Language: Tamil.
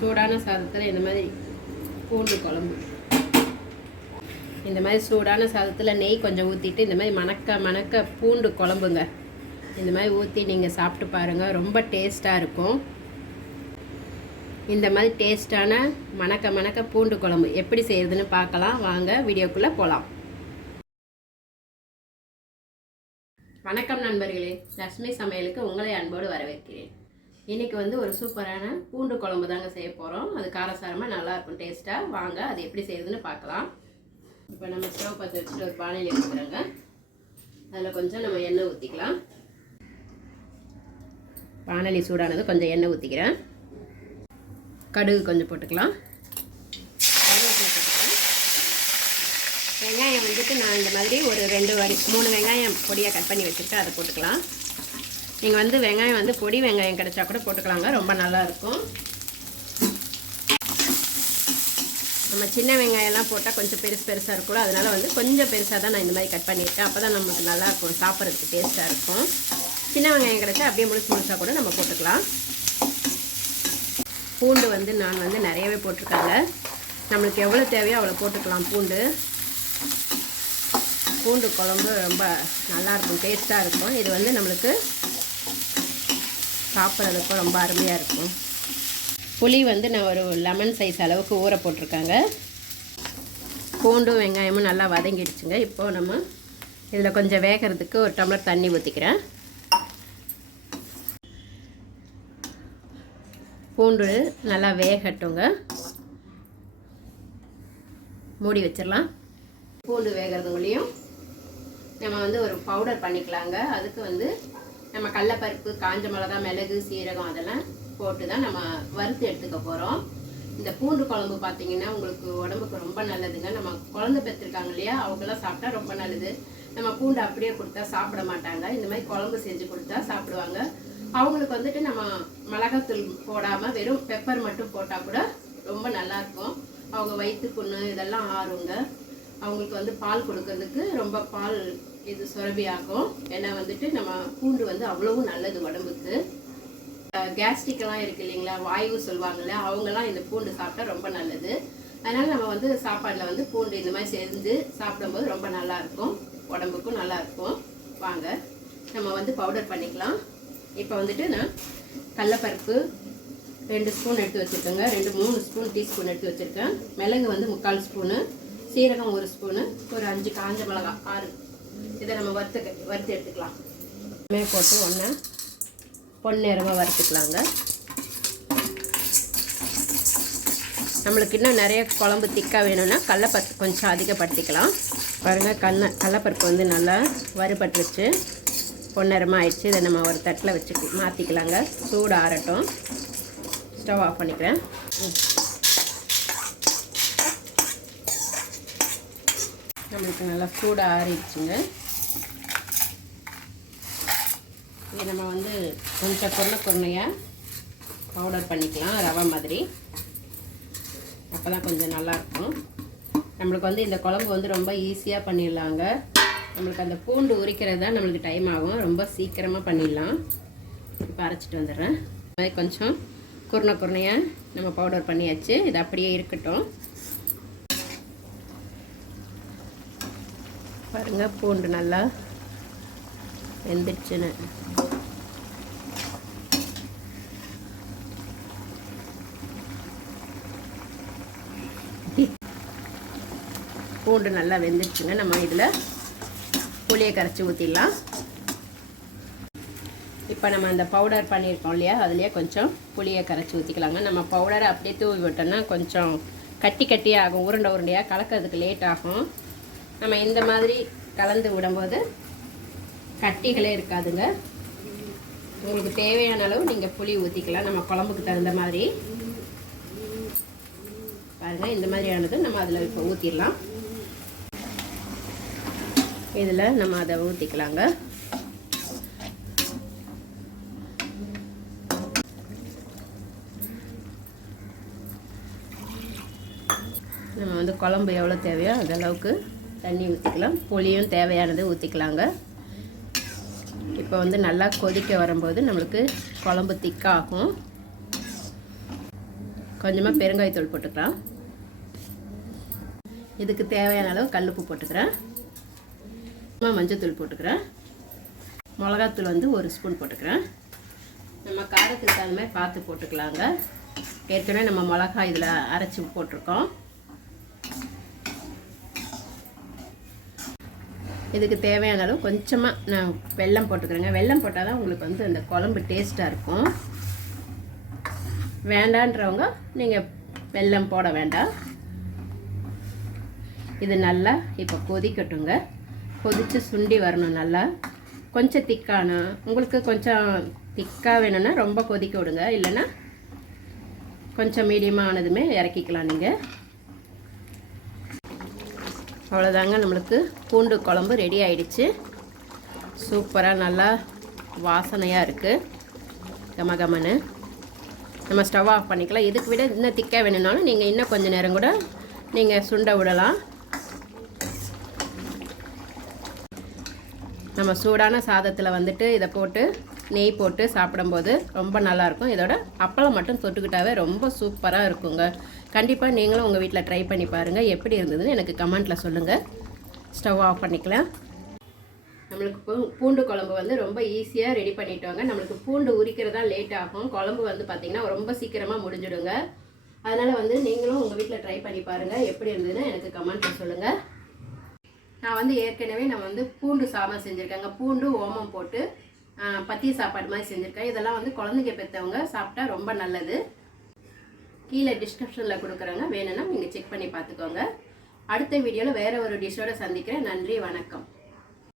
சூடான சாதத்தில் இந்த மாதிரி பூண்டு குழம்பு, இந்த மாதிரி சூடான சாதத்தில் நெய் கொஞ்சம் ஊற்றிட்டு இந்த மாதிரி மணக்க பூண்டு குழம்புங்க இந்த மாதிரி ஊற்றி நீங்கள் சாப்பிட்டு பாருங்கள். ரொம்ப டேஸ்ட்டாக இருக்கும். இந்த மாதிரி டேஸ்ட்டான மணக்க பூண்டு குழம்பு எப்படி செய்கிறதுன்னு பார்க்கலாம். வாங்க வீடியோக்குள்ளே போகலாம். வணக்கம் நண்பர்களே, லட்சுமி சமையலுக்கு உங்களை அன்போடு வரவேற்கிறேன். இன்றைக்கி ஒரு சூப்பரான பூண்டு குழம்பு தாங்க செய்ய போகிறோம். அது காரசாரமாக நல்லாயிருக்கும், டேஸ்ட்டாக. வாங்க அது எப்படி செய்யுதுன்னு பார்க்கலாம். இப்போ நம்ம ஸ்டவ் பற்ற வச்சுட்டு ஒரு பானையில் எடுத்துக்கிறோங்க. அதில் கொஞ்சம் நம்ம எண்ணெய் ஊற்றிக்கலாம். பானலி சூடானது கொஞ்சம் எண்ணெய் ஊற்றிக்கிறேன். கடுகு கொஞ்சம் போட்டுக்கலாம். வெங்காயம் நான் இந்த மாதிரி ஒரு 3 வெங்காயம் பொடியாக கட் பண்ணி வச்சுருக்கேன். அதை போட்டுக்கலாம். நீங்கள் வெங்காயம் பொடி வெங்காயம் கிடைச்சா கூட போட்டுக்கலாங்க, ரொம்ப நல்லாயிருக்கும். நம்ம சின்ன வெங்காயம்லாம் போட்டால் கொஞ்சம் பெருசாக இருக்கும்ல, அதனால் கொஞ்சம் பெருசாக தான் நான் இந்த மாதிரி கட் பண்ணியிருக்கேன். அப்போ தான் நமக்கு நல்லாயிருக்கும், சாப்பிட்றதுக்கு டேஸ்ட்டாக இருக்கும். சின்ன வெங்காயம் கிடைச்சா அப்படியே முழுசாக கூட நம்ம போட்டுக்கலாம். பூண்டு நான் நிறையவே போட்டிருக்காங்க. நம்மளுக்கு எவ்வளோ தேவையோ அவ்வளோ போட்டுக்கலாம். பூண்டு குழம்பு ரொம்ப நல்லாயிருக்கும், டேஸ்ட்டாக இருக்கும். இது நம்மளுக்கு சாப்பிட்றதுக்கும் ரொம்ப அருமையாக இருக்கும். புளி நான் ஒரு லெமன் சைஸ் அளவுக்கு ஊற போட்டிருக்காங்க. பூண்டும் வெங்காயமும் நல்லா வதங்கிடுச்சுங்க. இப்போது நம்ம இதில் கொஞ்சம் வேகிறதுக்கு ஒரு டம்ளர் தண்ணி ஊற்றிக்கிறேன். பூண்டு நல்லா வேகட்டுங்க, மூடி வச்சிடலாம். பூண்டு வேகிறதுங்களையும் நம்ம ஒரு பவுடர் பண்ணிக்கலாங்க. அதுக்கு நம்ம கடலைப்பருப்பு, காஞ்ச மிளகா, மிளகு, சீரகம் அதெல்லாம் போட்டு தான் நம்ம வறுத்து எடுத்துக்க போகிறோம். இந்த பூண்டு குழம்பு பார்த்திங்கன்னா உங்களுக்கு உடம்புக்கு ரொம்ப நல்லதுங்க. நம்ம குழந்தை பெற்றிருக்காங்க இல்லையா, அவங்களாம் சாப்பிட்டா ரொம்ப நல்லது. நம்ம பூண்டு அப்படியே கொடுத்தா சாப்பிட மாட்டாங்க. இந்த மாதிரி குழம்பு செஞ்சு கொடுத்தா சாப்பிடுவாங்க. அவங்களுக்கு நம்ம மிளகாத்தூள் போடாமல் வெறும் பெப்பர் மட்டும் போட்டால் கூட ரொம்ப நல்லாயிருக்கும். அவங்க வயிற்று புண்ணு இதெல்லாம் ஆறுங்க. அவங்களுக்கு பால் கொடுக்கறதுக்கு ரொம்ப பால் இது சுரபி ஆகும். ஏன்னா நம்ம பூண்டு அவ்வளவும் நல்லது உடம்புக்கு. கேஸ்ட்ரிக்கெல்லாம் இருக்குது இல்லைங்களா, வாயு சொல்லுவாங்கள்ல, அவங்கெல்லாம் இந்த பூண்டு சாப்பிட்டா ரொம்ப நல்லது. அதனால் நம்ம சாப்பாடில் பூண்டு இந்த மாதிரி சேர்ந்து சாப்பிடும்போது ரொம்ப நல்லாயிருக்கும், உடம்புக்கும் நல்லாயிருக்கும். வாங்க நம்ம பவுடர் பண்ணிக்கலாம். இப்போ நான் கடலைப்பருப்பு 2 ஸ்பூன் எடுத்து வச்சுருக்கேங்க. 3 ஸ்பூன் டீஸ்பூன் எடுத்து வச்சுருக்கேன். மிளகு 3/4 ஸ்பூனு, சீரகம் 1 ஸ்பூனு, ஒரு 5 காஞ்ச மிளகா 6. இதை நம்ம வறுத்து எடுத்துக்கலாம். போட்டு ஒன்று பொன்னிறமாக வறுத்துக்கலாங்க. நம்மளுக்கு இன்னும் நிறைய குழம்பு திக்காக வேணும்னா கடலைப்பருப்பு கொஞ்சம் அதிகப்படுத்திக்கலாம். பாருங்கள், கடலைப்பருப்பு நல்லா வறுபட்டுருச்சு, பொன்னிறமாக ஆயிடுச்சு. இதை நம்ம ஒரு தட்டில் வச்சு மாற்றிக்கலாங்க. சூடு ஆறட்டும். ஸ்டவ் ஆஃப் பண்ணிக்கிறேன். நம்மளுக்கு நல்லா சூடு ஆறிடுச்சுங்க. இது நம்ம கொஞ்சம் குறையாக பவுடர் பண்ணிக்கலாம், ரவை மாதிரி. அப்போ தான் கொஞ்சம் நல்லாயிருக்கும். நம்மளுக்கு இந்த குழம்பு ரொம்ப ஈஸியாக பண்ணிடலாங்க. நம்மளுக்கு அந்த பூண்டு உரிக்கிறது தான் நம்மளுக்கு டைம் ஆகும், ரொம்ப சீக்கிரமாக பண்ணிடலாம். இப்போ அரைச்சிட்டு வந்துடுறேன். அது மாதிரி கொஞ்சம் குறையாக நம்ம பவுடர் பண்ணியாச்சு. இது அப்படியே இருக்கட்டும். பாருங்கள், பூண்டு நல்லா வெந்துடுச்சுன்னு. பூண்டு நல்லா வெந்துடுச்சுங்க. நம்ம இதில் புளியை கரைச்சி ஊற்றிடலாம். இப்போ நம்ம அந்த பவுடர் பண்ணியிருக்கோம் இல்லையா, அதுலேயே கொஞ்சம் புளியை கரைச்சி ஊற்றிக்கலாங்க. நம்ம பவுடரை அப்படியே தூவி விட்டோன்னா கொஞ்சம் கட்டியாக ஆகும், உருண்டையாக கலக்கிறதுக்கு லேட் ஆகும். நம்ம இந்த மாதிரி கலந்து விடும்போது கட்டிகளே இருக்காதுங்க. உங்களுக்கு தேவையான அளவு நீங்கள் புளி ஊற்றிக்கலாம், நம்ம குழம்புக்கு தகுந்த மாதிரி. பாருங்கள், இந்த மாதிரியானது நம்ம அதில் இப்போ ஊற்றிடலாம். இதில் நம்ம அதை ஊற்றிக்கலாங்க. நம்ம குழம்பு எவ்வளோ தேவையோ அதளவுக்கு தண்ணி ஊற்றிக்கலாம். புளியும் தேவையானது ஊற்றிக்கலாங்க. இப்போ நல்லா கொதிக்க வரும்போது நம்மளுக்கு குழம்பு திக்காகும். கொஞ்சமாக பெருங்காயத்தூள் போட்டுக்கலாம். இதுக்கு தேவையான அளவு கல்லுப்பு போட்டுக்கிறேன். மஞ்சத்தூள் போட்டுக்கிறேன். மிளகாத்தூள் வந்து 1 ஸ்பூன் போட்டுக்கிறேன். நம்ம காரத்துக்கு தகுந்த மாதிரி பார்த்து போட்டுக்கலாங்க. ஏற்கனவே நம்ம மிளகாய் இதில் அரைச்சி போட்டிருக்கோம். இதுக்கு தேவையான அளவு கொஞ்சமாக நான் வெல்லம் போட்டுக்கிறேங்க. வெல்லம் போட்டால் தான் உங்களுக்கு வந்து அந்த குழம்பு டேஸ்ட்டாக இருக்கும். வேண்டான்றவங்க நீங்கள் வெல்லம் போட வேண்டாம். இது நல்லா இப்போ கொதிக்கட்டுங்க. கொதித்து சுண்டி வரணும். நல்லா கொஞ்சம் திக்கான, உங்களுக்கு கொஞ்சம் திக்காக வேணும்னா ரொம்ப கொதிக்க விடுங்க. இல்லைன்னா கொஞ்சம் மீடியமானதுமே இறக்கிக்கலாம் நீங்கள். அவ்வளோதாங்க, நம்மளுக்கு பூண்டு குழம்பு ரெடி ஆயிடுச்சு. சூப்பராக நல்லா வாசனையாக இருக்குது. கமகமன்னு நம்ம ஸ்டவ் ஆஃப் பண்ணிக்கலாம். இதுக்கு விட இன்னும் திக்காக வேணும்னாலும் நீங்கள் இன்னும் கொஞ்சம் நேரம் கூட நீங்கள் சுண்ட விடலாம். நம்ம சூடான சாதத்தில் வந்துட்டு இதை போட்டு நெய் போட்டு சாப்பிடும்போது ரொம்ப நல்லாயிருக்கும். இதோட அப்பளம் மட்டும் தொட்டுக்கிட்டாவே ரொம்ப சூப்பராக இருக்குங்க. கண்டிப்பாக நீங்களும் உங்கள் வீட்டில் ட்ரை பண்ணி பாருங்கள். எப்படி இருந்ததுன்னு எனக்கு கமெண்ட்டில் சொல்லுங்கள். ஸ்டவ் ஆஃப் பண்ணிக்கலாம். நம்மளுக்கு பூண்டு குழம்பு வந்து ரொம்ப ஈஸியாக ரெடி பண்ணிட்டோங்க. நம்மளுக்கு பூண்டு உரிக்கிறதா லேட் ஆகும். குழம்பு வந்து பார்த்திங்கன்னா ரொம்ப சீக்கிரமாக முடிஞ்சிடுங்க. அதனால் வந்து நீங்களும் உங்கள் வீட்டில் ட்ரை பண்ணி பாருங்கள். எப்படி இருந்ததுன்னு எனக்கு கமெண்ட்டில் சொல்லுங்கள். நான் வந்து ஏற்கனவே பூண்டு சாதம் செஞ்சுருக்கேங்க. பூண்டு ஓமம் போட்டு பத்திய சாப்பாடு மாதிரி செஞ்சுருக்கேன். இதெல்லாம் வந்து குழந்தைங்க பெற்றவங்க சாப்பிட்டா ரொம்ப நல்லது. கீழே டிஸ்கிரிப்ஷனில் கொடுக்குறேங்க, வேணும்னா நீங்கள் செக் பண்ணி பார்த்துக்கோங்க. அடுத்த வீடியோவில் வேறு ஒரு டிஷ்ஷோடு சந்திக்கிறேன். நன்றி, வணக்கம்.